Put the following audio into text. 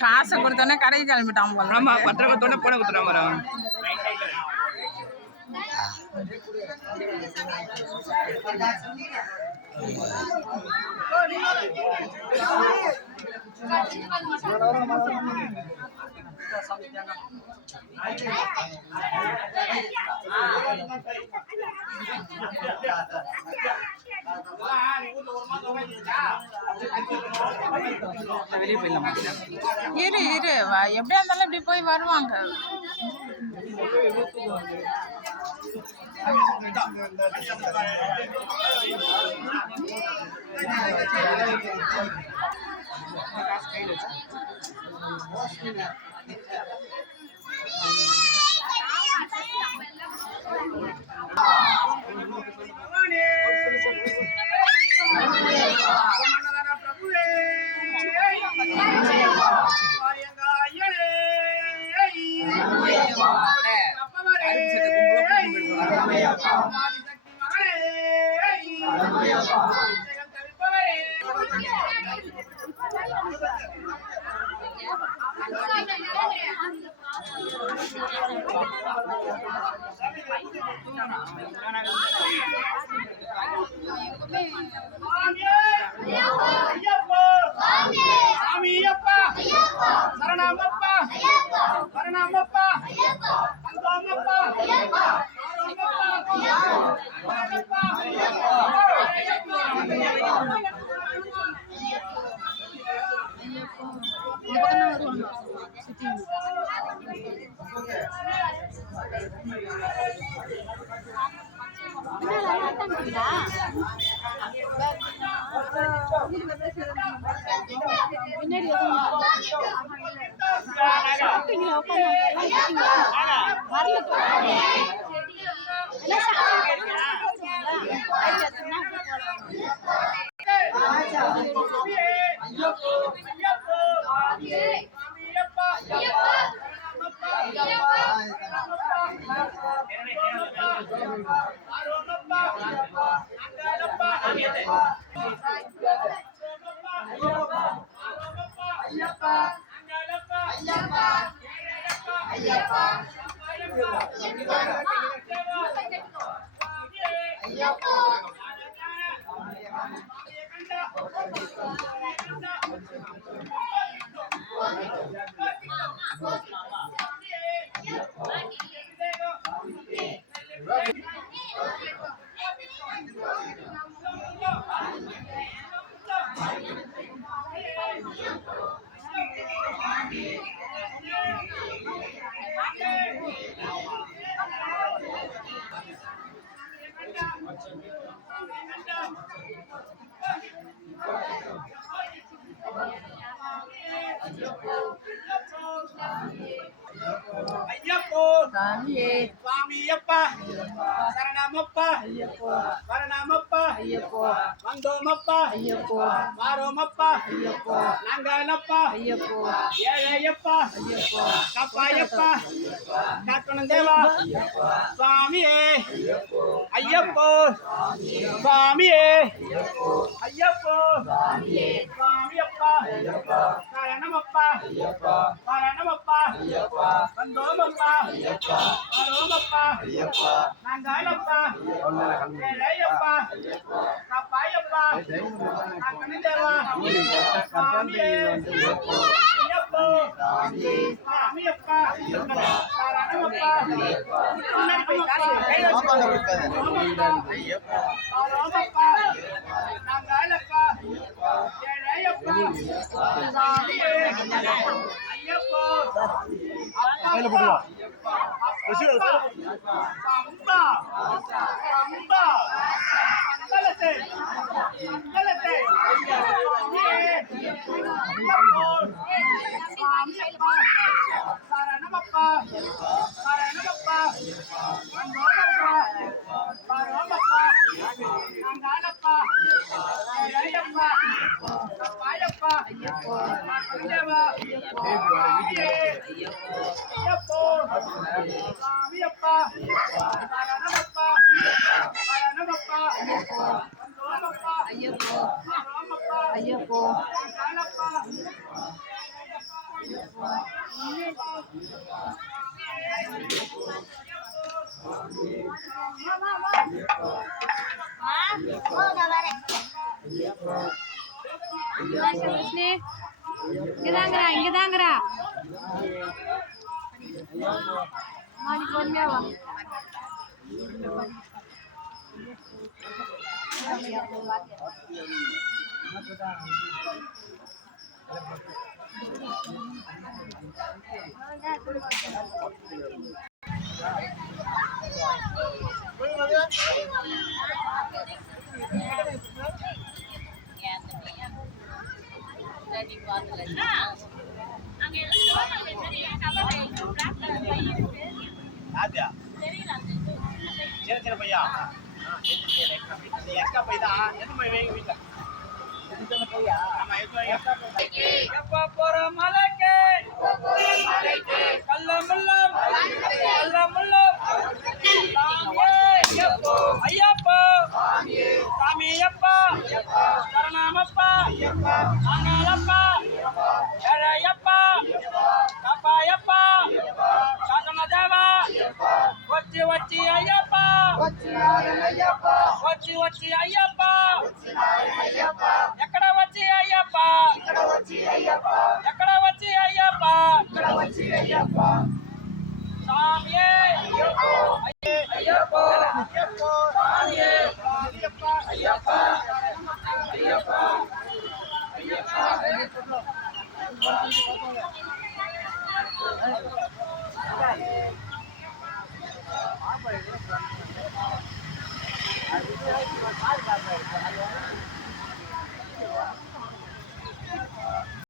காசை கொடுத்தோன்னே கடைக்கு கிளம்பிட்டான் போல. ஆமா, பத்திரம் கொடுத்தோன்னே போன கொடுத்துட்டான் வரோம். வெளியே போயிடலாமா? இரு எப்படியா இருந்தாலும் இப்படி போய் வருவாங்க. சுவாமியப்பா சரணமப்பா ஐயப்போ வரணமப்பா ஐயப்போ வந்தோமப்பா ஐயப்போ வாரோமப்பா ஐயப்போ நாங்களப்பா ஐயப்போ ஏழையப்பா ஐயப்போ கப்பாயப்பா காக்கணும் தேவா சுவாமியே ஐயப்போ சுவாமியே ஐயப்போ சுவாமியப்பா சரணமப்பா வரணமப்பா வந்தோமப்பா வாரோமப்பா நாங்களப்பா ஏழையப்பா கப்பாயப்பா காக்கணும் தேவா சுவாமியே ஐயப்போ சுவாமியப்பா சரணமப்பா வாரோமப்பா நாங்களப்பா ஏழையப்பா சுவாமியே ஐயப்போ அப்பா சம்பா சம்பா மங்களத்தை மங்களத்தை சரணமப்பா சரணமப்பா வந்தோமப்பா வாரோமப்பா நாங்களப்பா ஏழையப்பா கப்பாயப்பா காக்கணும் ஐயப்போ சுவாமியப்பா சரணமப்பா இங்கதாங்கிறா இங்கதாங்கிறா மாடி பொறுமையாவா சின்ன சின்ன பையா எக்ஸ்ட்ரா பை தான் எந்த பை வைங்க வீட்டில் ஆமா எப்ப போற மலைக்கு கல்லமுல்லம் கல்லமுல்லம் ஐயப்பா சாமி ஐயப்பா சரணமப்பா நாங்களப்பா ஏழையப்பா கப்பாயப்பா காக்கன தேவா వచ్చి వచ్చి అయ్యప్ప వచ్చి వచ్చి అయ్యప్ప ఎక్కడ వచ్చి అయ్యప్ప ఎక్కడ వచ్చి అయ్యప్ప స్వామియే అయ్యప్ప స్వామియే అయ్యప్ప అయ్యప్ప అయ్యప్ప அய்யப்பா